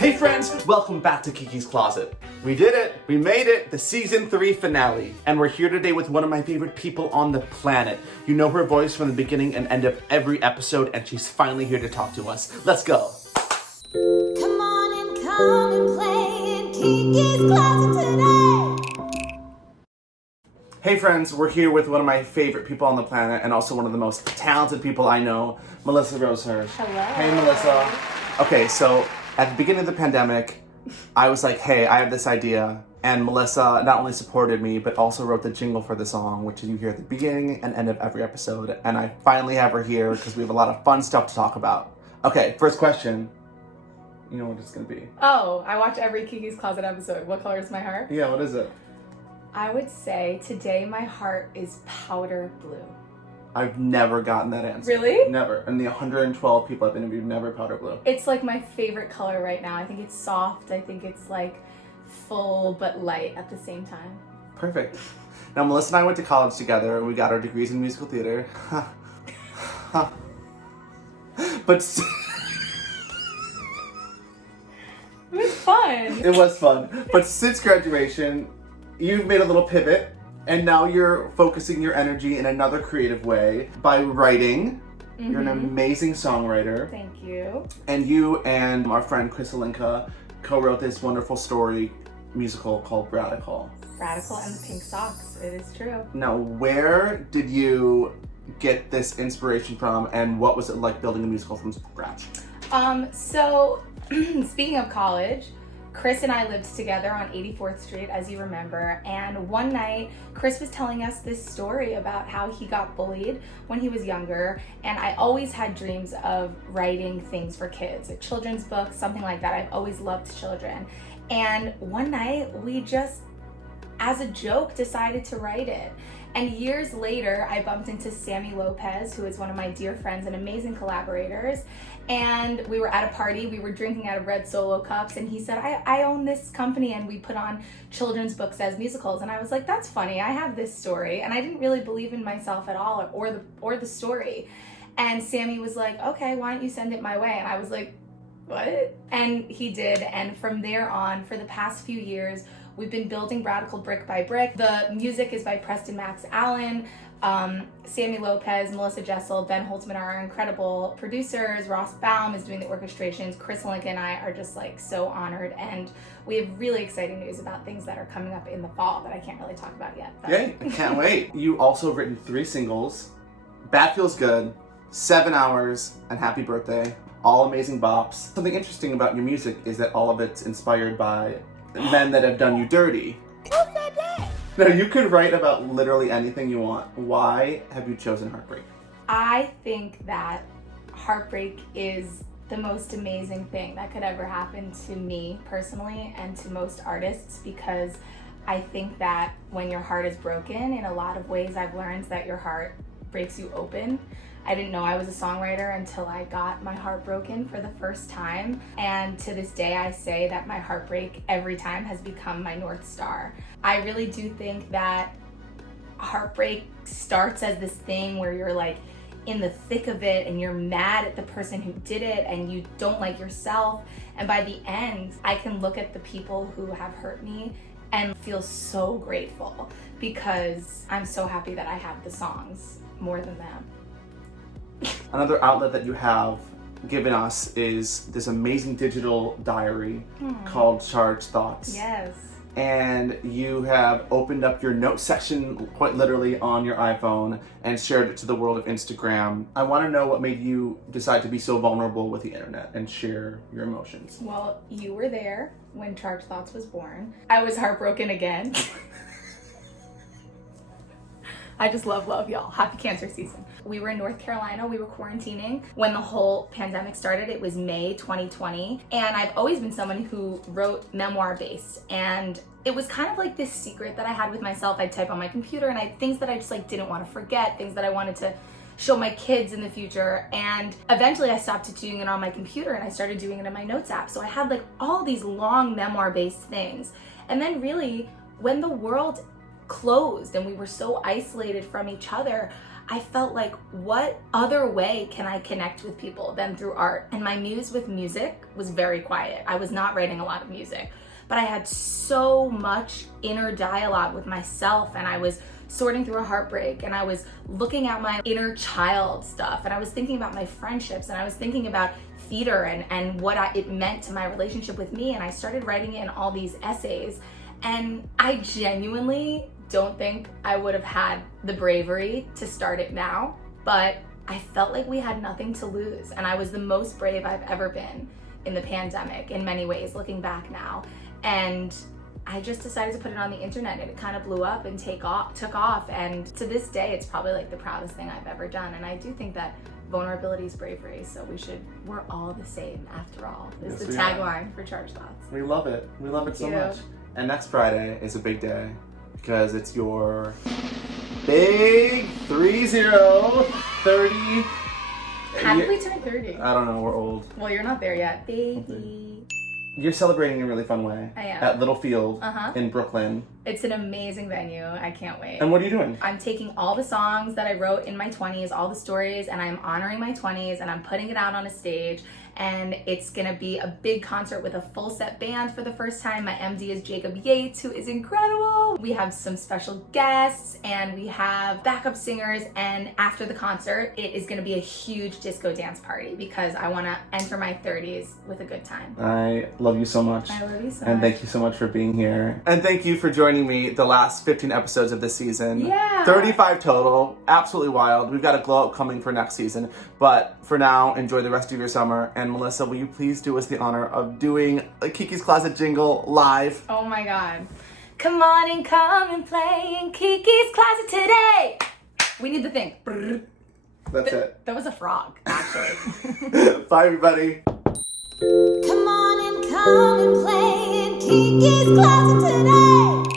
Hey friends, welcome back to Kiki's Closet. We did it, we made it, the season 3 finale. And we're here today with one of my favorite people on the planet. You know her voice from the beginning and end of every episode, and she's finally here to talk to us. Let's go. Come and play in Kiki's Closet today. Hey friends, we're here with one of my favorite people on the planet and also one of the most talented people I know, Melissa Rosehurst. Hello. Hey Melissa. Okay, so at the beginning of the pandemic, I was like, hey, I have this idea. And Melissa not only supported me, but also wrote the jingle for the song, which you hear at the beginning and end of every episode. And I finally have her here because we have a lot of fun stuff to talk about. Okay, first question. You know what it's gonna be. Oh, I watch every Kiki's Closet episode. What color is my heart? Yeah, what is it? I would say today my heart is powder blue. I've never gotten that answer. Really? Never. And the 112 people I've interviewed, never powder blue. It's like my favorite color right now. I think it's soft. I think it's like full but light at the same time. Perfect. Now, Melissa and I went to college together and we got our degrees in musical theater. But It was fun. it was fun. But since graduation, you've made a little pivot and now you're focusing your energy in another creative way by writing. Mm-hmm. You're an amazing songwriter. Thank you. And you and our friend Chris Alinka co-wrote this wonderful story musical called Radical. Radical and the Pink Socks. It is true. Now, where did you get this inspiration from and what was it like building a musical from scratch? So speaking of college, Chris and I lived together on 84th Street, as you remember, and one night Chris was telling us this story about how he got bullied when he was younger, and I always had dreams of writing things for kids, a children's book, something like that. I've always loved children. And one night we just, as a joke, decided to write it. And years later, I bumped into Sammy Lopez, who is one of my dear friends and amazing collaborators. And we were at a party, we were drinking out of red Solo cups, and he said, I own this company and we put on children's books as musicals. And I was like, that's funny, I have this story. And I didn't really believe in myself at all or the story. And Sammy was like, okay, why don't you send it my way? And I was like, what? And he did, and from there on, for the past few years, we've been building Radical brick by brick. The music is by Preston Max Allen, Sammy Lopez, Melissa Jessel, Ben Holtzman are our incredible producers. Ross Baum is doing the orchestrations. Chris Alinka and I are just like so honored, and we have really exciting news about things that are coming up in the fall that I can't really talk about yet. But. Yay, I can't wait. You also have written 3 singles, Bad Feels Good, 7 Hours, and Happy Birthday. All amazing bops. Something interesting about your music is that all of it's inspired by men that have done you dirty. Who said that? Now, you could write about literally anything you want. Why have you chosen heartbreak? I think that heartbreak is the most amazing thing that could ever happen to me personally and to most artists, because I think that when your heart is broken, in a lot of ways I've learned that your heart breaks you open. I didn't know I was a songwriter until I got my heart broken for the first time. And to this day, I say that my heartbreak every time has become my North Star. I really do think that heartbreak starts as this thing where you're like in the thick of it and you're mad at the person who did it and you don't like yourself. And by the end, I can look at the people who have hurt me and feel so grateful because I'm so happy that I have the songs more than them. Another outlet that you have given us is this amazing digital diary called Charged Thoughts. Yes. And you have opened up your note section quite literally on your iPhone and shared it to the world of Instagram. I want to know what made you decide to be so vulnerable with the internet and share your emotions. Well, you were there when Charged Thoughts was born. I was heartbroken again. I just love y'all. Happy cancer season. We were in North Carolina, we were quarantining. When the whole pandemic started, it was May 2020. And I've always been someone who wrote memoir based. And it was kind of like this secret that I had with myself. I'd type on my computer and things that I just like didn't want to forget, things that I wanted to show my kids in the future. And eventually I stopped doing it on my computer and I started doing it in my notes app. So I had like all these long memoir based things. And then really when the world closed and we were so isolated from each other, I felt like, what other way can I connect with people than through art? And my muse with music was very quiet. I was not writing a lot of music, but I had so much inner dialogue with myself, and I was sorting through a heartbreak, and I was looking at my inner child stuff, and I was thinking about my friendships, and I was thinking about theater and what it meant to my relationship with me, and I started writing in all these essays. And I genuinely don't think I would have had the bravery to start it now, but I felt like we had nothing to lose, and I was the most brave I've ever been in the pandemic in many ways, looking back now. And I just decided to put it on the internet, and it kind of blew up and took off. And to this day, it's probably like the proudest thing I've ever done. And I do think that vulnerability is bravery. So we're all the same after all, is Yes, the tagline for Charge Thoughts. We love it. We love it so you. much. And next Friday is a big day because it's your big 30. How did we turn 30? I don't know, we're old. Well, you're not there yet, baby. You're celebrating in a really fun way. I am. At Little Field Uh-huh. in Brooklyn. It's an amazing venue. I can't wait. And what are you doing? I'm taking all the songs that I wrote in my 20s, all the stories, and I'm honoring my 20s, and I'm putting it out on a stage. And it's gonna be a big concert with a full set band for the first time. My MD is Jacob Yates, who is incredible. We have some special guests, and we have backup singers. And after the concert, it is gonna be a huge disco dance party because I wanna enter my 30s with a good time. I love you so much. I love you so And much. thank you so much for being here. And thank you for joining me the last 15 episodes of this season. Yeah. 35 total. Absolutely wild. We've got a glow up coming for next season. But for now, enjoy the rest of your summer. And Melissa, will you please do us the honor of doing a Kiki's Closet jingle live? Oh my God. Come on and come and play in Kiki's Closet today. We need the thing. Brrr. That's it. That was a frog, actually. Bye, everybody. Come on and come and play in Kiki's Closet today.